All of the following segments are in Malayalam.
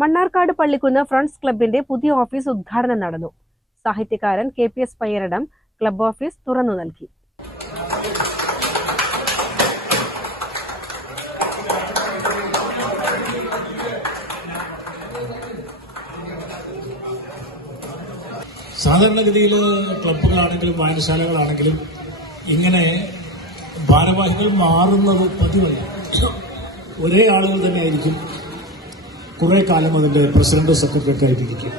മണ്ണാർക്കാട് പള്ളിക്കുന്ന് ഫ്രണ്ട്സ് ക്ലബിന്റെ പുതിയ ഓഫീസ് ഉദ്ഘാടനം നടന്നു. സാഹിത്യകാരൻ KPS പയ്യരടം ക്ലബ് ഓഫീസ് തുറന്നു നൽകി. സാധാരണഗതിയിൽ ക്ലബ്ബുകളാണെങ്കിലും വായനശാലകളാണെങ്കിലും ഇങ്ങനെ ഭാരവാഹികൾ മാറുന്നത് പതിവല്ല. ഒരേ ആളുകൾ തന്നെ ആയിരിക്കും കുറെ കാലം അതിന്റെ പ്രസിഡന്റ് സെക്രട്ടറി ഒക്കെ ആയിട്ടിരിക്കും.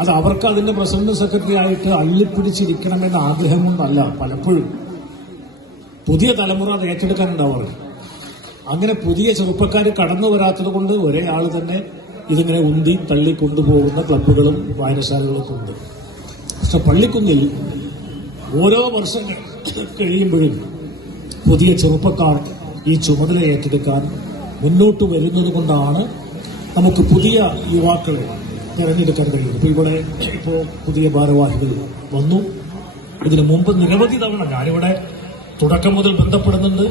അത് അവർക്ക് അതിന്റെ പ്രസിഡന്റ് സെക്രട്ടറി ആയിട്ട് അള്ളിപ്പിടിച്ചിരിക്കണമെന്ന ആഗ്രഹം കൊണ്ടല്ല, പലപ്പോഴും പുതിയ തലമുറ അത് ഏറ്റെടുക്കാനുണ്ടാവാറ്. അങ്ങനെ പുതിയ ചെറുപ്പക്കാർ കടന്നു വരാത്തത് കൊണ്ട് ഒരേ ആൾ തന്നെ ഇതിങ്ങനെ ഉന്തി തള്ളി കൊണ്ടുപോകുന്ന ക്ലബ്ബുകളും വായനശാലകളൊക്കെ ഉണ്ട്. പക്ഷെ പള്ളിക്കുന്നിൽ ഓരോ വർഷം കഴിയുമ്പോഴും പുതിയ ചെറുപ്പക്കാർ ഈ ചുമതല ഏറ്റെടുക്കാൻ മുന്നോട്ട് വരുന്നത് കൊണ്ടാണ് നമുക്ക് പുതിയ യുവാക്കളെ തെരഞ്ഞെടുക്കാൻ കഴിയുന്നത്. ഇവിടെ ഇപ്പോൾ പുതിയ ഭാരവാഹികൾ വന്നു. ഇതിനു മുമ്പ് നിരവധി തവണ ഞാനിവിടെ തുടക്കം മുതൽ ബന്ധപ്പെടുന്നുണ്ട്,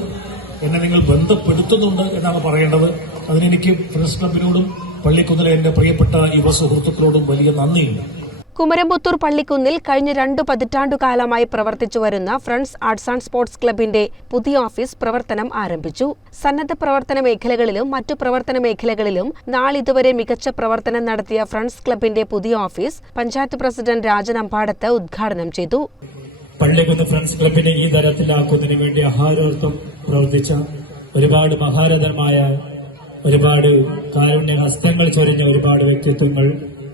എന്നെ നിങ്ങൾ ബന്ധപ്പെടുത്തുന്നുണ്ട് എന്നാണ് പറയേണ്ടത്. അതിനെനിക്ക് ഫ്രണ്ട്സ് ക്ലബിനോടും പള്ളിക്കുന്നിലെ എന്റെ പ്രിയപ്പെട്ട യുവ സുഹൃത്തുക്കളോടും വലിയ നന്ദിയുണ്ട്. കുമരംപുത്തൂർ പള്ളിക്കുന്നിൽ കഴിഞ്ഞ 2 പതിറ്റാണ്ടുകാലമായി പ്രവർത്തിച്ചു വരുന്ന ഫ്രണ്ട്സ് ആർട്സ് ആൻഡ് സ്പോർട്സ് ക്ലബിന്റെ പുതിയ ഓഫീസ് പ്രവർത്തനം ആരംഭിച്ചു. സന്നദ്ധ പ്രവർത്തന മേഖലകളിലും മറ്റു പ്രവർത്തന മേഖലകളിലും നാളിതുവരെ മികച്ച പ്രവർത്തനം നടത്തിയ ഫ്രണ്ട്സ് ക്ലബിന്റെ പുതിയ ഓഫീസ് പഞ്ചായത്ത് പ്രസിഡന്റ് രാജൻ അമ്പാടത്ത് ഉദ്ഘാടനം ചെയ്തു. പള്ളിക്കുന്ന് ഫ്രണ്ട്സ് ക്ലബിനെ ഈ തരത്തിലാക്കുന്നതിന് വേണ്ടി അഹാരോർക്കം പ്രവർത്തിച്ച ഒരുപാട് മഹാരഥന്മായ, ഒരുപാട് കാരുണ്യ ഹസ്തങ്ങൾ ചൊരിഞ്ഞ ഒരുപാട് വ്യക്തിത്വങ്ങൾ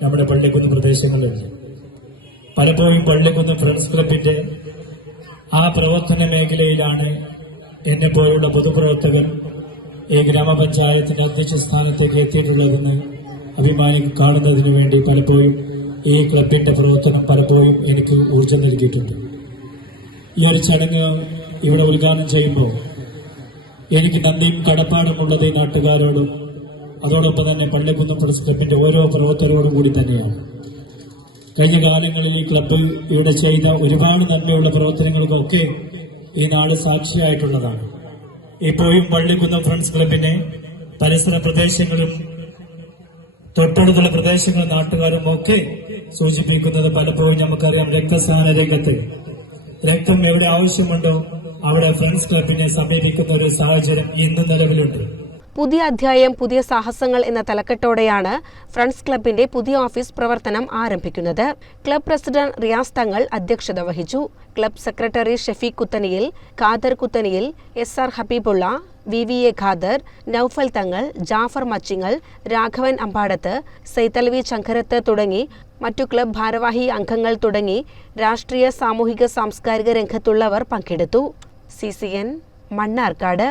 നമ്മുടെ പള്ളിക്കുന്ന് പ്രദേശങ്ങളിലുണ്ട്. പലപ്പോഴും പള്ളിക്കുന്ന് ഫ്രണ്ട്സ് ക്ലബിന്റെ ആ പ്രവർത്തന മേഖലയിലാണ് എന്നെ പോലുള്ള പൊതുപ്രവർത്തകൻ ഈ ഗ്രാമപഞ്ചായത്തിന്റെ അധ്യക്ഷ സ്ഥാനത്തേക്ക് എത്തിയിട്ടുള്ളതെന്ന് കാണുന്നതിന് വേണ്ടി പലപ്പോഴും ഈ ക്ലബിന്റെ പ്രവർത്തനം പലപ്പോഴും എനിക്ക് ഊർജം നൽകിയിട്ടുണ്ട്. ഈ ഒരു ചടങ്ങ് ഇവിടെ ഉദ്ഘാടനം ചെയ്യുമ്പോൾ എനിക്ക് നന്ദിയും കടപ്പാടുമുള്ളത് ഈ നാട്ടുകാരോടും അതോടൊപ്പം തന്നെ പള്ളിക്കുന്ന് ഫ്രണ്ട്സ് ക്ലബിന്റെ ഓരോ പ്രവർത്തകരോടും കൂടി തന്നെയാണ്. കഴിഞ്ഞ കാലങ്ങളിൽ ഈ ക്ലബ്ബ് ഇവിടെ ചെയ്ത ഒരുപാട് നന്മയുള്ള പ്രവർത്തനങ്ങൾക്കൊക്കെ ഈ നാട് സാക്ഷിയായിട്ടുള്ളതാണ്. ഇപ്പോഴും പള്ളിക്കുന്ന് ഫ്രണ്ട്സ് ക്ലബിനെ പരിസര പ്രദേശങ്ങളും തൊട്ടടുത്തുള്ള പ്രദേശങ്ങളും നാട്ടുകാരും ഒക്കെ സൂചിപ്പിക്കുന്നത് പലപ്പോഴും നമുക്കറിയാം, രക്തദാന രംഗത്ത് രക്തം എവിടെ ആവശ്യമുണ്ടോ അവിടെ ഫ്രണ്ട്സ് ക്ലബിനെ സമീപിക്കുന്ന ഒരു സാഹചര്യം ഇന്ന് നിലവിലുണ്ട്. പുതിയ അധ്യായം പുതിയ സാഹസങ്ങൾ എന്ന തലക്കെട്ടോടെയാണ് ഫ്രണ്ട്സ് ക്ലബിന്റെ പുതിയ ഓഫീസ് പ്രവർത്തനം ആരംഭിക്കുന്നത്. ക്ലബ് പ്രസിഡന്റ് റിയാസ് തങ്ങൾ അധ്യക്ഷത വഹിച്ചു. Club secretary Shafeeq Kuthaniyil, Khader Kuthaniyil, SR Habeebulla, VVA Khader, Noufal Thangal, Jafar Machingal, Raghavan Ambadath, Saithalavi Chankarath തുടങ്ങി മറ്റു ക്ലബ് ഭാരവാഹി അംഗങ്ങൾ തുടങ്ങി രാഷ്ട്രീയ, സാമൂഹിക, സാംസ്കാരിക രംഗത്തുള്ളവർ പങ്കെടുത്തു. CCN മണ്ണാർക്കാട്.